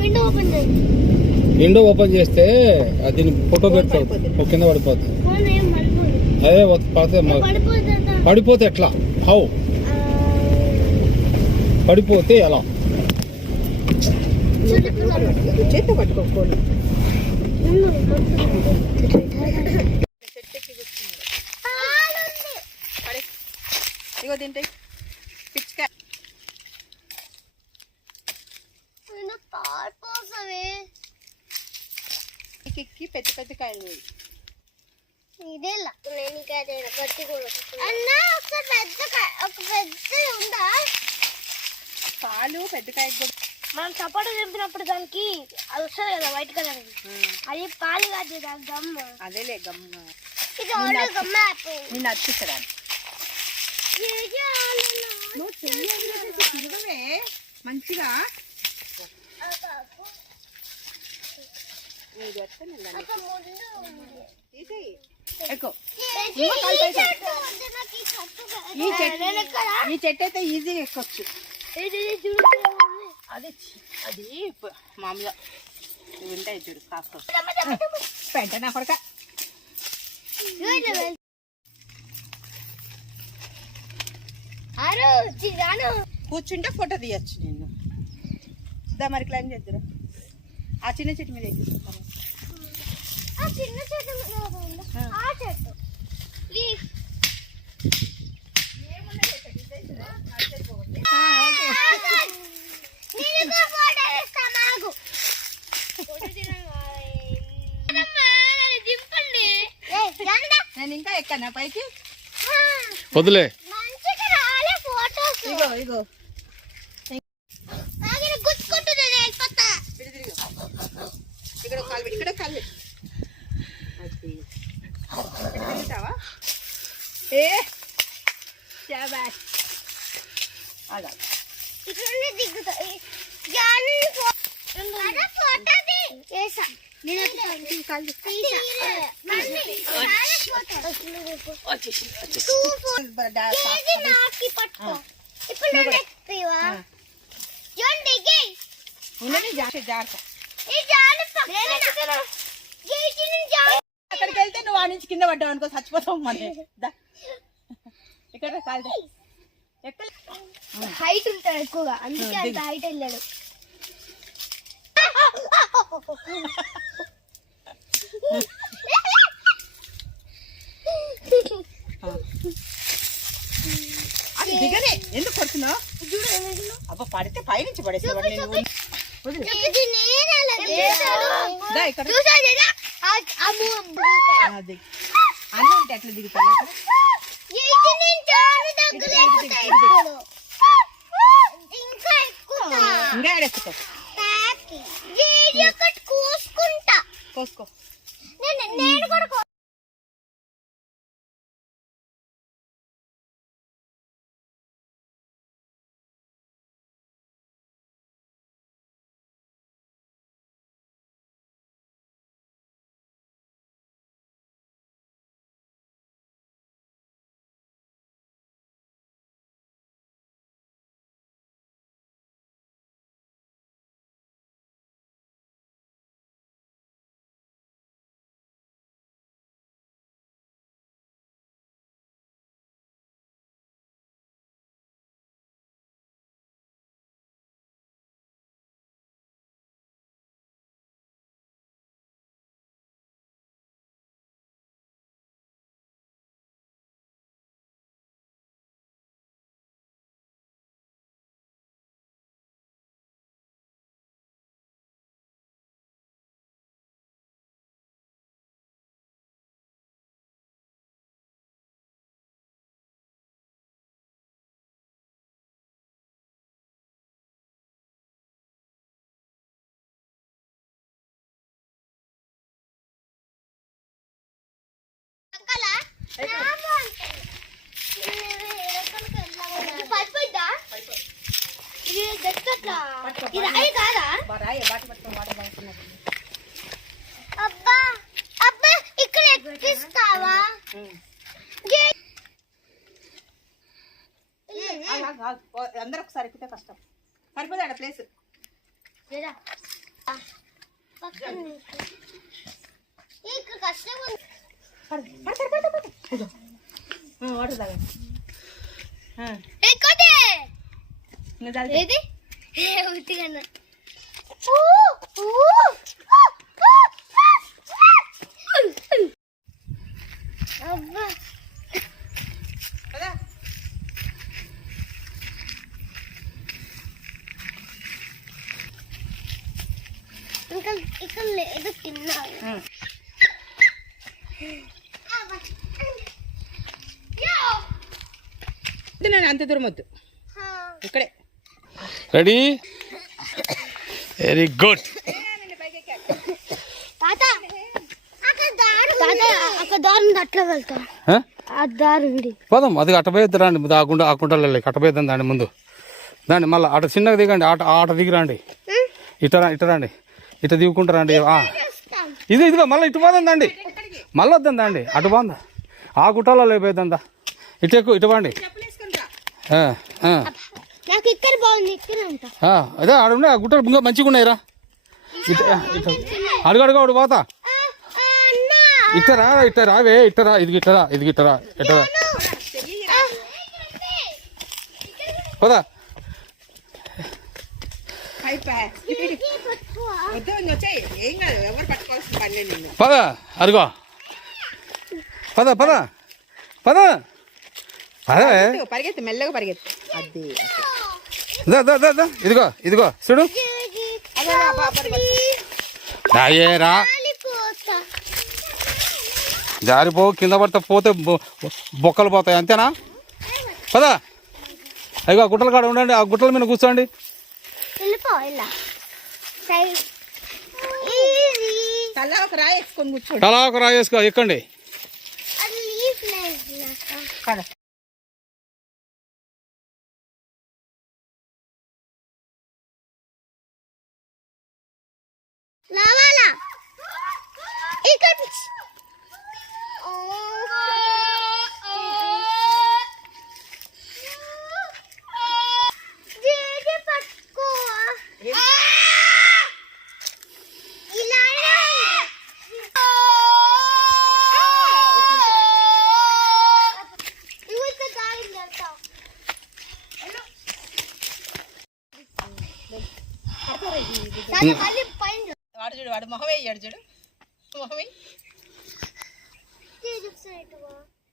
Window open చేయి. Window open చేస్తే అది దీన్ని ఫోటో పెడతావు. ఒక కింద పడిపోతుంది అదే ఒక- పడితే పడిపోతే ఎట్లా? హౌ పడిపోతే ఎలా? ఇగో తింటే. ఎక్కి పెద్ద పెద్ద కాయలు. నేను గట్టి కూడా అన్న ఒక పెద్ద ఒక పెద్ద ఉందా? పాలు పెద్ద కాయ కూడా. మనం చపాటు తెంపినప్పుడు దానికి అది వస్తుంది కదా వైట్ కలర్ అది పాలు కాదు దాని గమ్మ. అదేలే గమ్మ. ఇది ఆల్రెడీ గమ్మ ఇది నువ్వు మంచిగా ఇది వస్తే నేను దాన్ని ఒక ముందు తీసేయి ఎక్కువ ఈ చెట్టు వద్దు నాకు ఈ చెట్టు కాదు. ఈ చెట్టు నేను ఎక్కడ? ఈ చెట్టు అయితే ఈజీగా ఎక్కొచ్చు. అది చి- అది మామూలుగా. ఇవి ఉంటాయి చూడు కాస్త. పెంట నా కొడక. కూర్చుంటే ఫోటో తీయచ్చు నేను దా మరి క్లైమ్ చేద్దురా. ఆ చిన్న చెట్టు మీద ఎక్కుతారు ఆ చిన్న చెట్టు. ఆ. చెట్టు. లీఫ్ నేను ఇంకా ఎక్కానా పైకి? వదిలే. ఇగో ఇగో. ఇక్కడ కాలు పెట్టు, ఇక్కడ కాలు ए क्या बात आ जा। इतने दिख तो यार फ़ोटो फ़ोटो दे। ऐसा मेरा तो निकाल दे। अच्छे से अच्छे से तू फ़ोन बड़ा ये ना की पटको। हाँ। इतना हाँ। देखते हो हाँ। जोन देखे उन्होंने जा से जा का ये जान पकड़ ले चलो। ये चीज़ जान అక్కడికి వెళ్తే నువ్వు ఆ నుంచి కింద పడ్డావు అనుకో చచ్చిపోతావు మన దా. ఇక్కడ హైట్ ఉంటాడు ఎక్కువగా. అందుకే అంత హైట్ వెళ్ళాడు. అది దిగనే. ఎందుకు కొడుతున్నావు? అబ్బా పడితే పైనుంచి పడేసావు నేను. ఇక్కడ. అది అన్న ఉంటే ఎక్కుతా ఇప్పుడు. ఇంకా ఆడేసుకో కోసుకో. అబ్బా అబ్బా ఇక్కడ ఎక్కిస్తావా? అందరూ ఒకసారి ఎక్కితే కష్టం. సరిపోదా ప్లేస్ ఇక్కడ కష్టం ఉంది. వాటర్ తాగండి ఎక్కుతే ఇంకా చాలు. ఏది ఉత్తిగన్న అబ్బా కదా ఇంకా ఇక్కడ లేదు తిన్నాను ఉమ్. ఇది నేను అంత దూరం వద్దు. ఇక్కడే. రెడీ? వెరీ గుడ్ పోదాం అది అట్టపోయేద్దు రండి ఆ గుండ ఆ కుంటలో కట్టపోయేద్దాం దాన్ని ముందు. దాన్ని మళ్ళీ అట చిన్నగా దిగండి ఆట ఆట దిగిరండి ఇటరా ఇటరండి ఇట దిగుకుంటారండి ఆ. చేస్తాం ఇది ఇదిగో మళ్ళీ ఇటు పోదాం దండి మళ్ళీ వద్దాం దండి అటు బాందా ఆ గుట్టలో లేపోయేద్దా ఇటు ఎక్కువ ఇటు బాండి. బాగుంది అదే ఆడ ఉన్నాయి ఆ గుట్టలు ఇంకా మంచిగా ఉన్నాయిరా. ఇటు ఇటు. అడుగు అడుగు అడుగు పోతా. ఇట్టరా ఇట్టరా అవే ఇట్టరా ఇది ఇట్టరా ఇది ఇట్టరా ఇట్టరా పోదా అయిపోయా. వద్దు పద పద. పద. అదే పరిగెత్తు, మెల్లగా పరిగెత్తు. అది దా, దా, దా, దా. ఇదిగో ఇదిగో. చూడు. రాయేరా జారిపో కింద పడితే పోతే బొ- బొక్కలు పోతాయి అంతేనా? పదా. అయ్యో ఆ గుట్టల కాడ ఉండండి ఆ గుట్టల మీద కూర్చోండి. తల ఒక రాయి వేసుకొని కూర్చోండి. తలా ఒక రాయి వేసుకో ఎక్కండి. కదా లావాలా ఇక్కడ పిచ్. జేజే పట్టుకో. ఇలానే ఇవి ఇక్కడ దారి వెళ్తాం. దాని మళ్ళీ పైన వాడు చూడు వాడు మొహం వేయాడు చూడు. మొహం వేయి.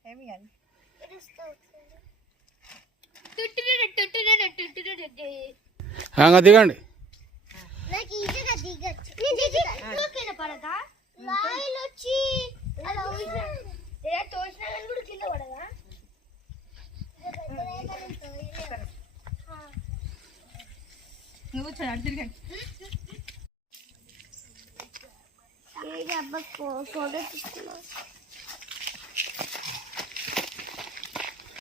ఏమి కాదు. దిగండి. పడదా? ఫోటో తీసుకున్నా